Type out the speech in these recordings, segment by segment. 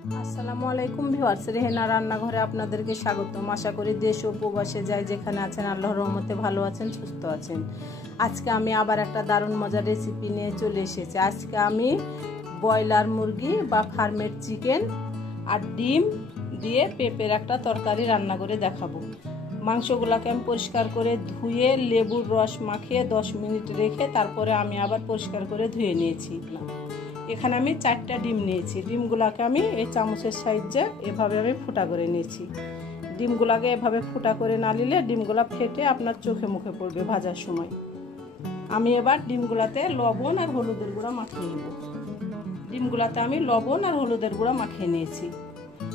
আসসালামু আলাইকুম ভিউয়ার্স, রেহেনা রান্নাঘরে আপনাদেরকে স্বাগতম। আশা করি দেশ ও প্রবাসে যাই যেখানে আছেন আল্লাহর রহমতে ভালো আছেন, সুস্থ আছেন। আজকে আমি আবার একটা দারুণ মজার রেসিপি নিয়ে চলে এসেছি। আজকে আমি ব্রয়লার মুরগি বা ফার্মের চিকেন আর ডিম দিয়ে পেঁপের একটা তরকারি রান্না করে দেখাবো। মাংসগুলোকে আমি পরিষ্কার করে ধুয়ে লেবুর রস মাখিয়ে 10 মিনিট রেখে তারপরে আমি আবার পরিষ্কার করে ধুয়ে নিয়েছি। এখানে আমি 4টা ডিম নিয়েছি। ডিমগুলোকে আমি এই চামচের সাহায্যে এভাবে আমি ফুটা করে নিয়েছি। ডিমগুলোকে এভাবে ফুটা করে না নিলে ডিমগুলো ফেটে আপনার চোখে মুখে পড়বে ভাজার সময়। আমি এবার ডিমগুলোতে লবণ আর হলুদের গুঁড়া মাখিয়ে নেব। ডিমগুলোতে আমি লবণ আর হলুদের গুঁড়া মাখিয়ে নিয়েছি।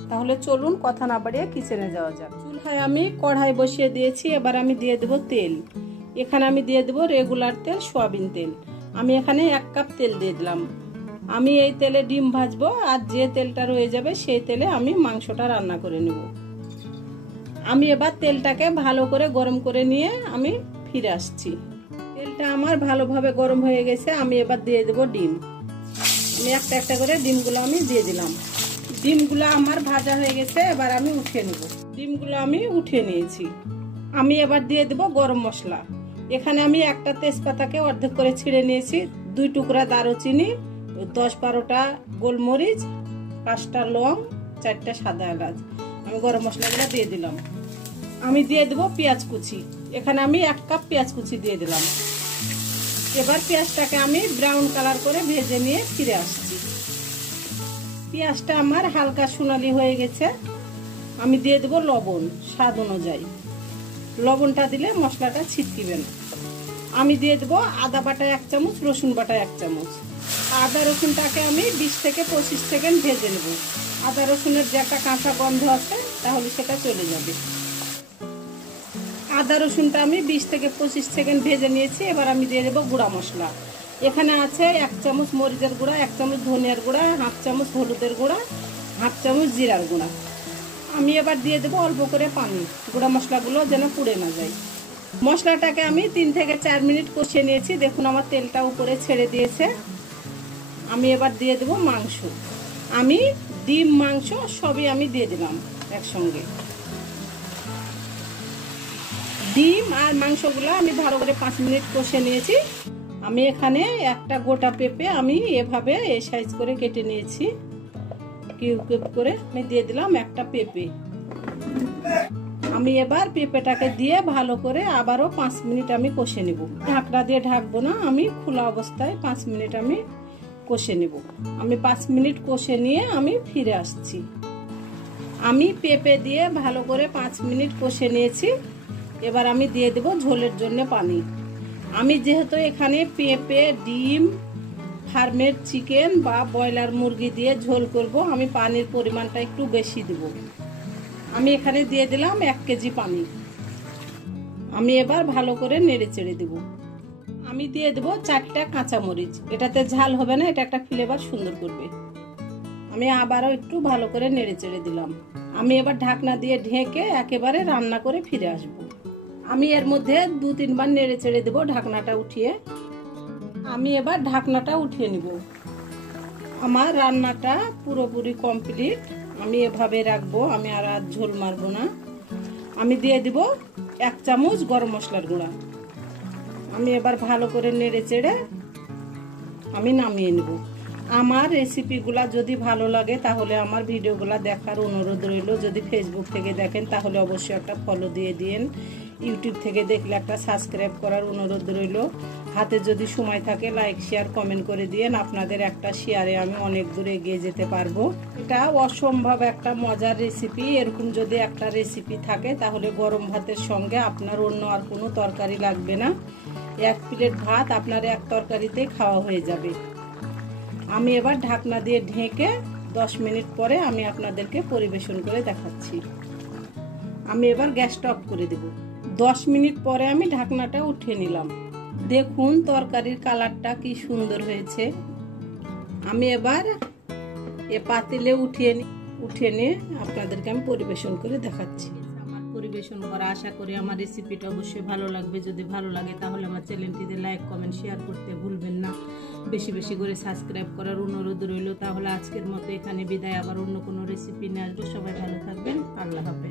তাহলে চলুন কথা না বাড়িয়ে কিচেনে যাওয়া যাক। চুলায় আমি কড়াই বসিয়ে দিয়েছি। এবার আমি দিয়ে দেব তেল। এখানে আমি দিয়ে দেব রেগুলার তেল, সয়াবিন তেল। আমি এখানে 1 কাপ তেল দিয়ে দিলাম। আমি এই তেলে ডিম ভাজবো আর যে তেলটা রয়ে যাবে সেই তেলে আমি মাংসটা রান্না করে নেব। আমি এবার তেলটাকে ভালো করে গরম করে নিয়ে আমি ফিরে আসছি। তেলটা আমার ভালোভাবে গরম হয়ে গেছে। আমি এবার দিয়ে দেব ডিম। আমি একটা একটা করে ডিমগুলো আমি দিয়ে দিলাম। ডিমগুলো আমার ভাজা হয়ে গেছে। এবার আমি উঠিয়ে নেব। ডিমগুলো আমি উঠিয়ে নিয়েছি। আমি এবার দিয়ে দেব গরম মশলা। এখানে আমি একটা তেজপাতাকে অর্ধেক করে ছিঁড়ে নিয়েছি, 2 টুকরা দারুচিনি, 10-12টা গোলমরিচ, 5টা লং, 4টা সাদা এলাচ। আমি গরম মশলাগুলো দিয়ে দিলাম। আমি দিয়ে দেব পেঁয়াজ কুচি। এখানে আমি 1 কাপ পেঁয়াজ কুচি দিয়ে দিলাম। এবার পেঁয়াজটাকে আমি ব্রাউন কালার করে ভেজে নিয়ে ফিরে আসছি। পেঁয়াজটা আমার হালকা সোনালি হয়ে গেছে। আমি দিয়ে দেব লবণ স্বাদ অনুযায়ী। লবণটা দিলে মশলাটা ছিটকিবে না। আমি দিয়ে দেব আদা বাটা 1 চামচ, রসুন বাটা 1 চামচ। আদা রসুনটাকে আমি 20 থেকে 25 সেকেন্ড ভেজে নেব। আদা রসুনের যে একটা কাঁচা গন্ধ আছে তাহলে সেটা চলে যাবে। আদা রসুনটা আমি 20 থেকে 25 সেকেন্ড ভেজে নিয়েছি। এবার আমি দিয়ে দেব গুঁড়া মশলা। এখানে আছে 1 চামচ মরিচের গুঁড়া, 1 চামচ ধনিয়ার গুঁড়া, 1/2 চামচ হলুদের গুঁড়া, 1/2 চামচ জিরার গুঁড়া। আমি এবার দিয়ে দেব অল্প করে পানি, গুঁড়া মশলাগুলো যেন পুড়ে না যায়। মশলাটাকে আমি 3 থেকে 4 মিনিট কষিয়ে নিয়েছি। দেখুন আমার তেলটা উপরে ছেড়ে দিয়েছে। আমি এবার দিয়ে দেব মাংস। আমি ডিম মাংস সবই আমি দিয়ে দিলাম একসঙ্গে। ডিম আর মাংসগুলো আমি ভালো করে 5 মিনিট কষে নিয়েছি। আমি এখানে একটা গোটা পেঁপে আমি এভাবে এই সাইজ করে কেটে নিয়েছি, কিউব কিউব করে। আমি দিয়ে দিলাম একটা পেঁপে। আমি এবার পেঁপেটাকে দিয়ে ভালো করে আবারও 5 মিনিট আমি কষে নেব। ঢাকনা দিয়ে ঢাকবো না, আমি খোলা অবস্থায় 5 মিনিট আমি কষে নেব। আমি 5 মিনিট কষে নিয়ে আমি ফিরে আসছি। আমি পেঁপে দিয়ে ভালো করে 5 মিনিট কষে নিয়েছি। এবার আমি দিয়ে দেব ঝোলের জন্য পানি। আমি যেহেতু এখানে পেঁপে, ডিম, ফার্মের চিকেন বা ব্রয়লার মুরগি দিয়ে ঝোল করব, আমি পানির পরিমাণটা একটু বেশি দেব। আমি এখানে দিয়ে দিলাম 1 কেজি পানি। আমি এবার ভালো করে নেড়ে চেড়ে দেব। আমি দিয়ে দেব 4টা কাঁচামরিচ। এটাতে ঝাল হবে না, এটা একটা ফ্লেভার সুন্দর করবে। আমি আবারও একটু ভালো করে নেড়ে চেড়ে দিলাম। আমি এবার ঢাকনা দিয়ে ঢেকে একেবারে রান্না করে ফিরে আসব। আমি এর মধ্যে 2-3 বার নেড়ে চেড়ে দেব ঢাকনাটা উঠিয়ে। আমি এবার ঢাকনাটা উঠিয়ে নিব। আমার রান্নাটা পুরোপুরি কমপ্লিট। আমি এভাবে রাখবো, আমি আর ঝোল মারবো না। আমি দিয়ে দিব 1 চামচ গরম মশলার গুঁড়া। আমি এবার ভালো করে নেড়ে চেড়ে আমি নামিয়ে নেব। আমার রেসিপিগুলা যদি ভালো লাগে তাহলে আমার ভিডিওগুলা দেখার অনুরোধ রইল। যদি ফেসবুক থেকে দেখেন তাহলে অবশ্যই একটা ফলো দিয়ে দিন। ইউটিউব থেকে দেখলে একটা সাবস্ক্রাইব করার অনুরোধ রইল। হাতে যদি সময় থাকে লাইক, শেয়ার, কমেন্ট করে দিন। আপনাদের একটা শেয়ারে আমি অনেক দূর এগিয়ে যেতে পারবো। এটা অসম্ভব একটা মজার রেসিপি। এরকম যদি একটা রেসিপি থাকে তাহলে গরম ভাতের সঙ্গে আপনার অন্য আর কোনো তরকারি লাগবে না। 1 প্লেট ভাত আপনার 1 তরকারিতে খাওয়া হয়ে যাবে। আমি এবার ঢাকনা দিয়ে ঢেকে 10 মিনিট পরে আমি আপনাদেরকে পরিবেশন করে দেখাচ্ছি। আমি এবার গ্যাসটা অফ করে দেব। 10 মিনিট পরে আমি ঢাকনাটা উঠিয়ে নিলাম। দেখুন তরকারির কালারটা কি সুন্দর হয়েছে। আমি এবার পাতিলে উঠিয়ে নিয়ে আপনাদেরকে আমি পরিবেশন করে দেখাচ্ছি। আমার পরিবেশন করা। আশা করি আমার রেসিপিটা অবশ্যই ভালো লাগবে। যদি ভালো লাগে তাহলে আমার চ্যানেলটিতে লাইক কমেন্ট শেয়ার করতে ভুলবেন না। বেশি বেশি করে সাবস্ক্রাইব করার অনুরোধ রইল। তাহলে আজকের মতো এখানে বিদায়, আবার অন্য কোনো রেসিপি নিয়ে আসবো। সবাই ভালো থাকবেন, আল্লাহ হাফেজ।